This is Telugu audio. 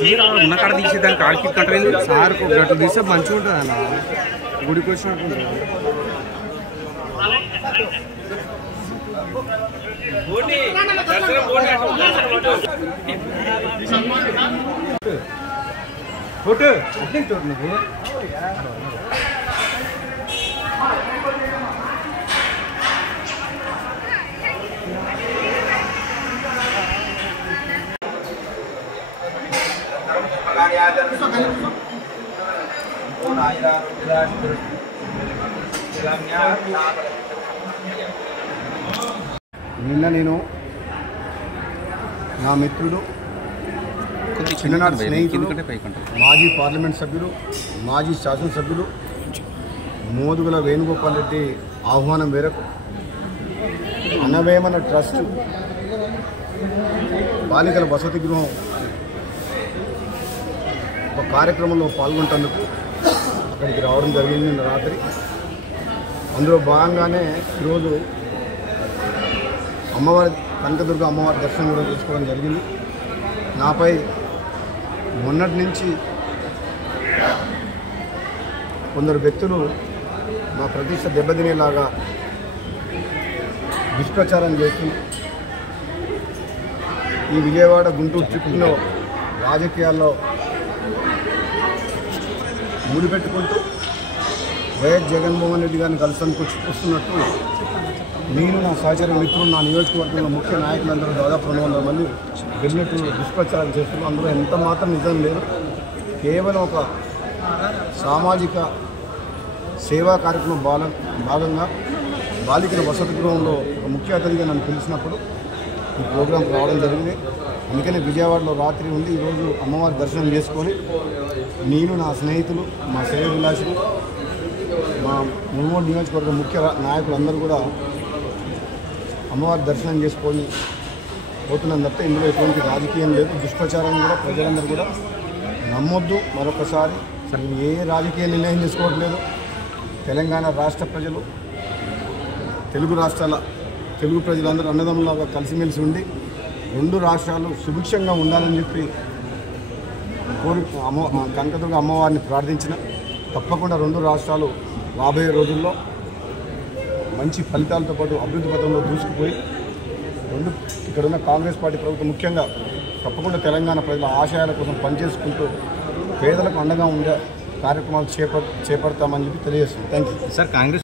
తీరా ఉన్న కాడ తీసేదానికి ఆడికి కట్టలేదు సార్ గట్టు తీస్తే మంచిగా ఉంటుంది అన్న గుడికి వచ్చినట్టు ఫోటో అట్లే చూడు నువ్వు నిన్న నేను నా మిత్రుడు చిన్ననాటి స్నేహితుడు మాజీ పార్లమెంట్ సభ్యులు మాజీ శాసనసభ్యులు మోదుగుల వేణుగోపాల్ రెడ్డి ఆహ్వానం మేరకు అన్నవేమన ట్రస్ట్ బాలికల వసతి గృహం ఒక కార్యక్రమంలో పాల్గొంటేందుకు అక్కడికి రావడం జరిగింది నిన్న రాత్రి. అందులో భాగంగానే ఈరోజు అమ్మవారి కనకదుర్గ అమ్మవారి దర్శనం కూడా చేసుకోవడం జరిగింది. నాపై మొన్నటి నుంచి కొందరు వ్యక్తులు మా ప్రతిష్ట దెబ్బతినేలాగా దుష్ప్రచారం చేస్తూ ఈ విజయవాడ గుంటూరు ట్రిప్లో రాజకీయాల్లో ముడిపెట్టుకుంటూ వైఎస్ జగన్మోహన్ రెడ్డి గారిని కలిసేందుకు వస్తున్నట్టు నేను నా సహచర మిత్రులు నా నియోజకవర్గంలో ముఖ్య నాయకులందరూ దాదాపు 200 మంది వెళ్ళినట్టు దుష్ప్రచారం చేస్తున్నారు. అందులో ఎంత మాత్రం నిజం లేదు. కేవలం ఒక సామాజిక సేవా కార్యక్రమం భాగంగా బాలికల వసతి గృహంలో ఒక ముఖ్య అతిథిగా నన్ను పిలిచినప్పుడు ఈ ప్రోగ్రాంకి రావడం జరిగింది. అందుకనే విజయవాడలో రాత్రి ఉండి ఈరోజు అమ్మవారి దర్శనం చేసుకొని నేను నా స్నేహితులు మా శ్రేయోభిలాషులు మా మునుగోడు నియోజకవర్గ ముఖ్య నాయకులు అందరూ కూడా అమ్మవారి దర్శనం చేసుకొని పోతున్నాం తప్ప ఇందులో ఎటువంటి రాజకీయం లేదు. దుష్ప్రచారం కూడా ప్రజలందరూ కూడా నమ్మొద్దు. మరొకసారి ఏ రాజకీయ నిర్ణయం తీసుకోవట్లేదు. తెలంగాణ రాష్ట్ర ప్రజలు తెలుగు రాష్ట్రాల తెలుగు ప్రజలందరూ అన్నదమ్ములాగా కలిసిమెలిసి ఉండి 2 రాష్ట్రాలు సుభిక్షంగా ఉండాలని చెప్పి కనకదుర్గ అమ్మవారిని ప్రార్థించిన తప్పకుండా 2 రాష్ట్రాలు రాబోయే రోజుల్లో మంచి ఫలితాలతో పాటు అభివృద్ధి పథంలో దూసుకుపోయి ఇక్కడున్న కాంగ్రెస్ పార్టీ ప్రభుత్వం ముఖ్యంగా తప్పకుండా తెలంగాణ ప్రజల ఆశయాల కోసం పనిచేసుకుంటూ పేదలకు అండగా ఉండే కార్యక్రమాలు చేపడతామని చెప్పి తెలియజేస్తుంది. Thank you sir. కాంగ్రెస్